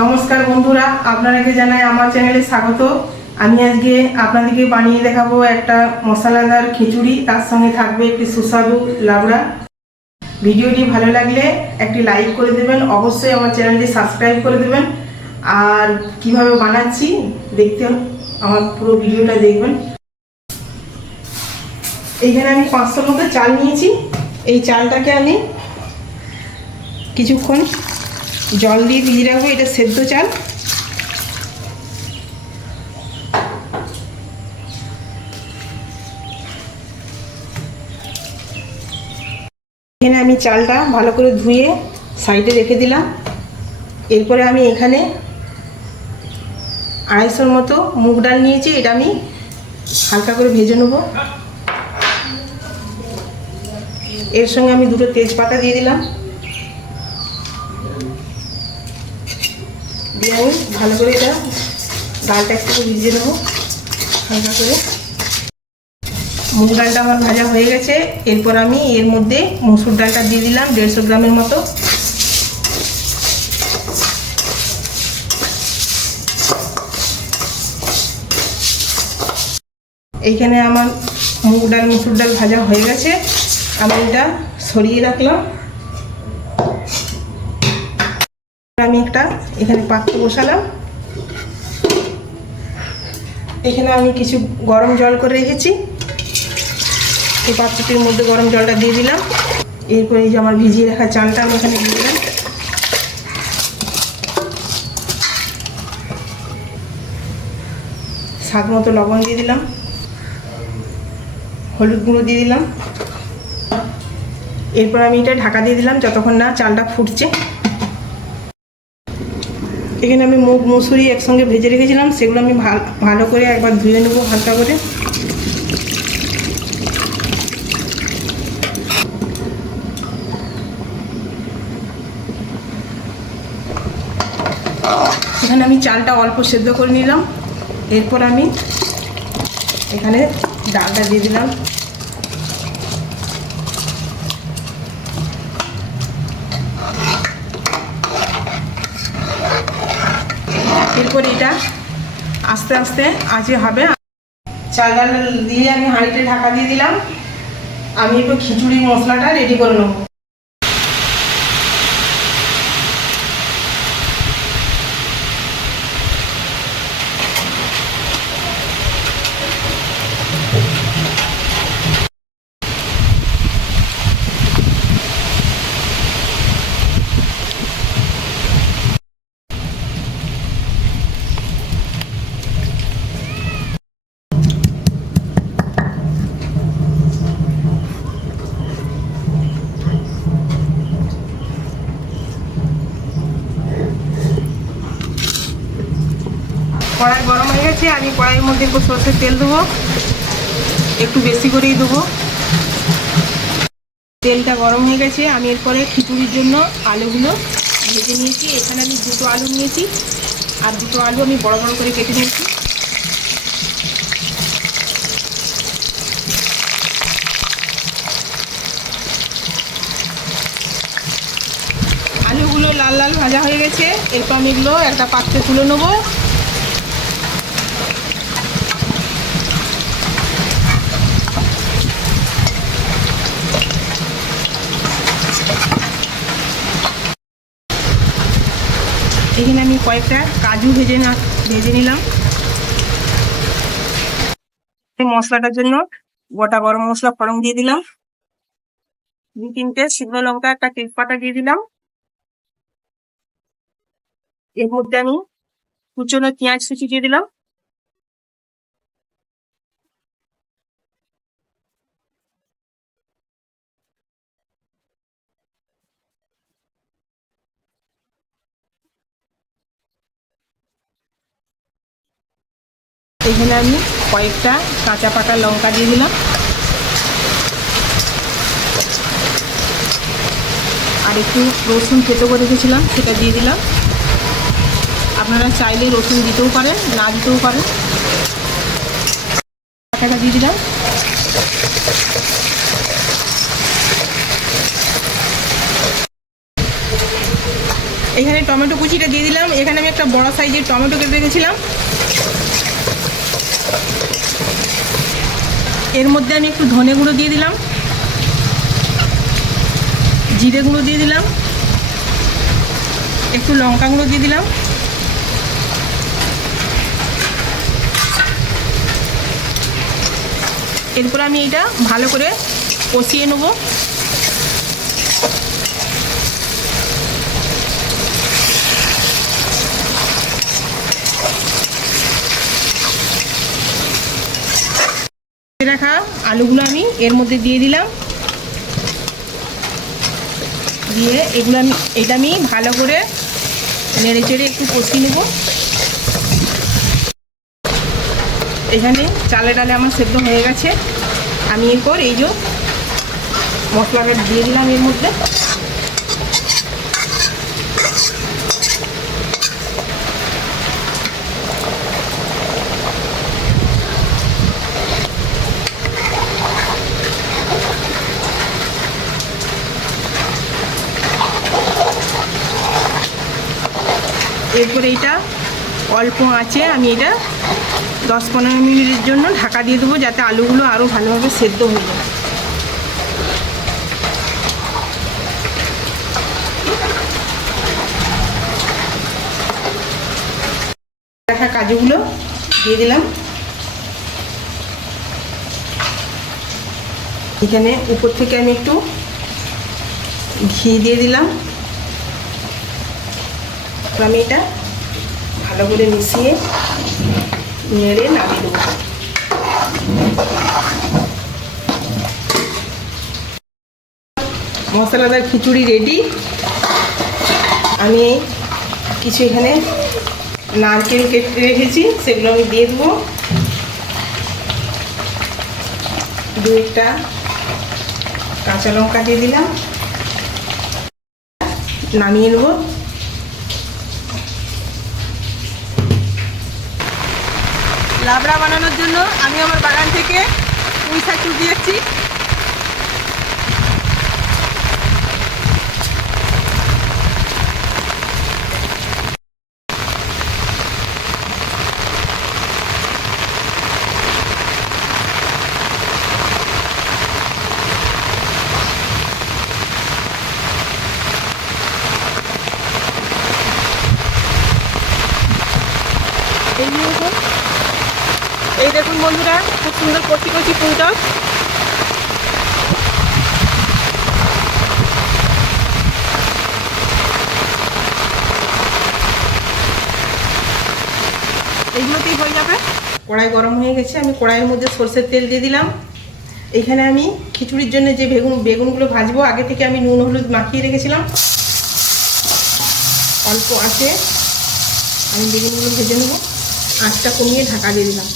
নমস্কার বন্ধুরা, আপনাদেরকে জানাই আমার চ্যানেলে স্বাগত। আমি আজকে আপনাদেরকে বানিয়ে দেখাবো একটা মশলাদার খিচুড়ি, তার সঙ্গে থাকবে একটি সুস্বাদু লাবড়া। ভিডিওটি ভালো লাগলে একটি লাইক করে দেবেন, অবশ্যই আমার চ্যানেলটি সাবস্ক্রাইব করে দেবেন। আর কিভাবে বানাচ্ছি দেখতে আমার পুরো ভিডিওটা দেখবেন। এইখানে আমি 500 মতো চাল নিয়েছি। এই চালটাকে আমি কিছুক্ষণ জল দিয়ে ভিজিয়ে রাখবো। এটা সেদ্ধ চাল। এখানে আমি চালটা ভালো করে ধুয়ে সাইডে রেখে দিলাম। এরপরে আমি এখানে 250 মতো মুগ ডাল নিয়েছি। এটা আমি হালকা করে ভেজে নেব। এর সঙ্গে আমি 2টো তেজপাতা দিয়ে দিলাম। দিয়ে আমি ভালো করে এটা ডালটা একটু ভিজিয়ে নেবো হালকা করে। মুগ ডালটা আমার ভাজা হয়ে গেছে। এরপর আমি এর মধ্যে মসুর ডালটা দিয়ে দিলাম 150 গ্রামের মতো। এইখানে আমার মুগ ডাল মসুর ডাল ভাজা হয়ে গেছে। আমি এটা সরিয়ে রাখলাম। আমি একটা এখানে পাত্র বসালাম। এখানে আমি কিছু গরম জল করে রেখেছি। এই পাত্রটির মধ্যে গরম জলটা দিয়ে দিলাম। এরপরে এই যে আমার ভিজিয়ে রাখা চালটা আমি এখানে দিয়ে দিলাম। স্বাদ মতো লবণ দিয়ে দিলাম, হলুদ গুঁড়ো দিয়ে দিলাম। এরপর আমি এটা ঢাকা দিয়ে দিলাম যতক্ষণ না চালটা ফুটছে। এখানে আমি মুগ মুসুরি একসঙ্গে ভেজে রেখেছিলাম, সেগুলো আমি ভালো করে একবার ধুয়ে নেবো হালকা করে। এখানে আমি চালটা অল্প সেদ্ধ করে নিলাম। এরপর আমি এখানে ডালটা দিয়ে দিলাম। এরপর এটা আস্তে আস্তে আঁচে হবে। চাল ডাল দিয়ে আমি হাঁড়িতে ঢাকা দিয়ে দিলাম। আমি একটু খিচুড়ি মশলাটা রেডি করে নেব। কড়াই গরম হয়ে গেছে। আমি কড়াইয়ের মধ্যে একটু সরষের তেল দেবো, একটু বেশি করেই দেবো। তেলটা গরম হয়ে গেছে। আমি এরপরে খিচুড়ির জন্য আলুগুলো ভেজে নিয়েছি। এখানে আমি 2টো আলু নিয়েছি, আর 2টো আলু আমি বড় বড় করে কেটে নিয়েছি। আলুগুলো লাল লাল ভাজা হয়ে গেছে। এরপর আমি এগুলো একটা পাত্রে তুলে নেবো। এখানে আমি কয়েকটা কাজু ভেজে নিলাম। এই মশলাটার জন্য গোটা গরম মশলা ফোড়ন দিয়ে দিলাম। 2-3টে শুকনো লঙ্কা, একটা তেজপাতা দিয়ে দিলাম। এর মধ্যে আমি কুচনো পেঁয়াজ কুচি দিয়ে দিলাম। এখানে আমি কয়েকটা কাঁচা পাকা লঙ্কা দিয়ে দিলাম। আর একটু রসুন থেতো করে রেখেছিলাম, সেটা দিয়ে দিলাম। আপনারা চাইলে রসুন দিতেও পারেন, না দিতেও পারেন। টাকা দিয়ে দিলাম। এখানে টমেটো কুচিটা দিয়ে দিলাম। এখানে আমি একটা বড় সাইজের টমেটো কেটে রেখেছিলাম। এর মধ্যে আমি একটু ধনে গুঁড়ো দিয়ে দিলাম, জিরে গুঁড়ো দিয়ে দিলাম, একটু লঙ্কা গুঁড়ো দিয়ে দিলাম। এরপর আমি এটা ভালো করে কষিয়ে নেব। রাখা আলুগুলো আমি এর মধ্যে দিয়ে দিলাম, দিয়ে এটা আমি ভালো করে নেড়ে চেড়ে একটু কষিয়ে নেব। এখানে চালে ডালে আমার সেদ্ধ হয়ে গেছে। আমি এরপর এই যে মশলাটা দিয়ে দিলাম এর মধ্যে। এরপরে এটা অল্প আঁচে আমি এটা 10-15 মিনিটের জন্য ঢাকা দিয়ে দেবো, যাতে আলুগুলো আরও ভালোভাবে সেদ্ধ হয়ে যায়। রাখা কাজুগুলো দিয়ে দিলাম। এখানে উপর থেকে আমি একটু ঘি দিয়ে দিলাম। আমি এটা ভালো করে মিশিয়ে নেড়ে নামিয়ে দেবো। মশলাদার খিচুড়ি রেডি। আমি কিছু এখানে নারকেল কেটে রেখেছি, সেগুলো আমি দিয়ে দেবো। 2-1টা কাঁচা লঙ্কা দিয়ে দিলাম, নামিয়ে নেব। লাবড়া বানানোর জন্য আমি আমার বাগান থেকে পুঁই শাক তুলে যাচ্ছি। এই দেখুন বন্ধুরা, খুব সুন্দর কচি কচি পুঁই শাক। এইগুলোতেই হয়ে যাবে। কড়াই গরম হয়ে গেছে, আমি কড়াইয়ের মধ্যে সরষের তেল দিয়ে দিলাম। এইখানে আমি খিচুড়ির জন্য যে বেগুনগুলো ভাজবো, আগে থেকে আমি নুন হলুদ মাখিয়ে রেখেছিলাম। অল্প আঁচে আমি বেগুনগুলো ভেজে নেব। আঁচটা কমিয়ে ঢাকা দিয়ে দিলাম।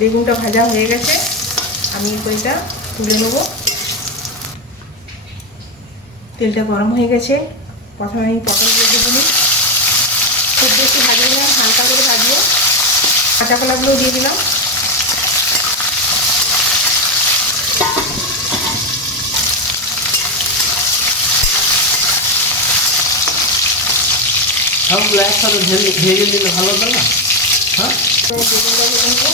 বেগুনটা ভাজা হয়ে গেছে, আমি এটা তুলে নেব। তেলটা গরম হয়ে গেছে, প্রথমে আমি পটলগুলো দিয়ে দিই। খুব বেশি ভাজবো না, হালকা করে ভাজবো। কাঁচা কলাগুলো দিয়ে দিলাম। সবগুলো একসাথে ভেজে নিলে ভালো হতো না? হ্যাঁ, বেগুনটা ভেজে নেব।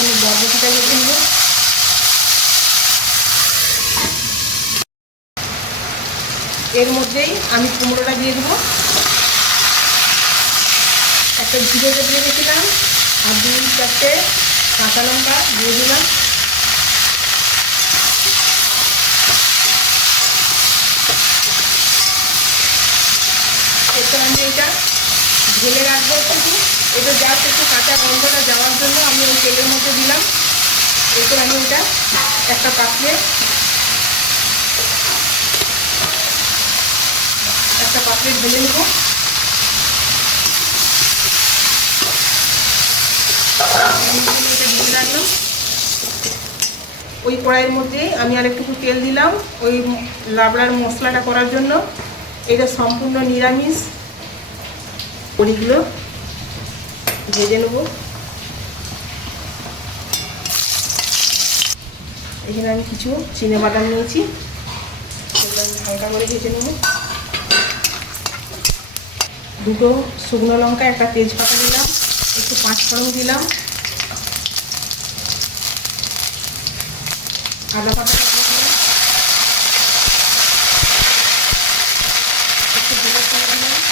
আমি বরবটিটা ভেজে নেব। এর মধ্যেই আমি কুমড়োটা দিয়ে দেবো। একটা জিরে কেটে রেখেছিলাম আর 2-4টে কাঁচা লঙ্কা দিয়ে দিলাম। এরপর আমি এটা ঢেলে রাখবো একটু। এটা জাস্ট একটু কাঁচা গন্ধটা যাওয়ার জন্য আমি ওই তেলের মধ্যে দিলাম। এরপর আমি এটা একটা পাত্রে ঢেলে নেব। এটা ঢেলে রাখলাম। ওই কড়াইয়ের মধ্যে আমি আর একটু তেল দিলাম ওই লাবড়ার মশলাটা করার জন্য। এটা সম্পূর্ণ নিরামিষ, বড়িগুলো ভেজে নেব। এখানে আমি কিছু চিনেবাদাম নিয়েছি, সেগুলো আমি হালকা করে ভেজে নেব। দুটো শুকনো লঙ্কা, একটা তেজপাতা দিলাম, একটু পাঁচফোড়ন দিলাম, আদা বাটা দিলাম, একটু জিরে ফোড়ন দিলাম,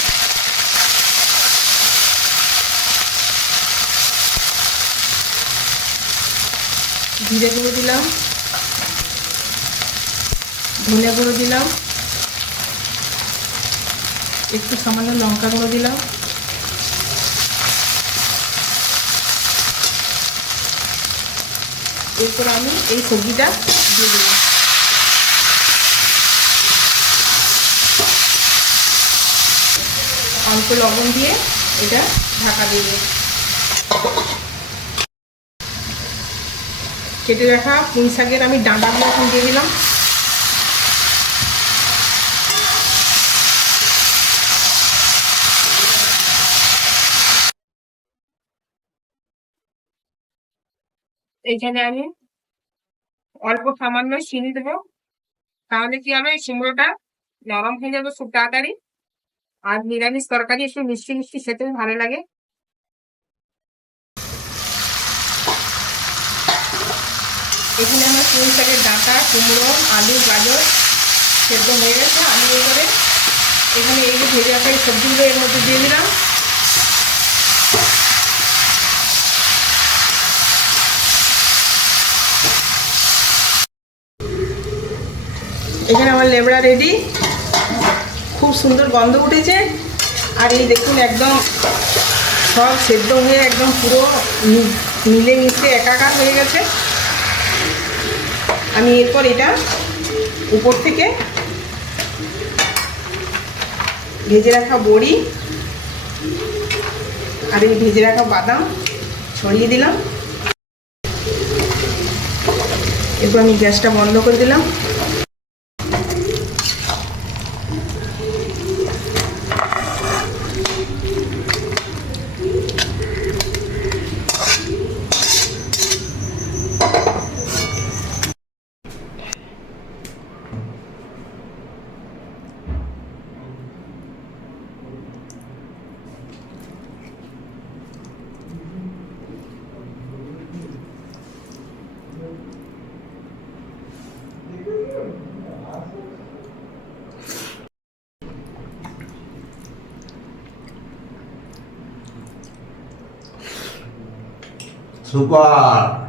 জিরে গুঁড়ো দিলাম, ধনে গুঁড়ো দিলাম, একটু সামান্য লঙ্কা গুঁড়ো দিলাম, এরপর আমি এই সবজিটা দিয়ে দিলাম। অল্প লবণ দিয়ে এটা ঢাকা দিয়ে দিই। কেটে রাখা পুঁই শাকের আমি ডাঁটাগুলো এখন দিয়ে দিলাম। এইখানে আমি অল্প সামান্য চিনি দেবো, তাহলে কি হবে, কুমড়োটা নরম হয়ে যাবে খুব তাড়াতাড়ি। আর নিরামিষ তরকারি একটু মিষ্টি মিষ্টি খেতে ভালো লাগে। এখানে আমার পুঁই শাকের ডাঁটা, কুমড়ো, আলু, গাজর সেদ্ধ হয়ে গেছে। আমি এবারে এখানে এই যে ভেজে রাখা এই সবজিগুলো এর মধ্যে দিয়ে দিলাম। এখানে আমার লেবড়া রেডি, খুব সুন্দর গন্ধ উঠেছে। আর এই দেখুন একদম সব সেদ্ধ হয়ে একদম পুরো মিলে মিশে একাকার হয়ে গেছে। আমি এরপর এটা উপর থেকে ভেজে রাখা বড়ি আর এই ভেজে রাখা বাদাম ছড়িয়ে দিলাম। এরপর আমি গ্যাসটা বন্ধ করে দিলাম। সুপার।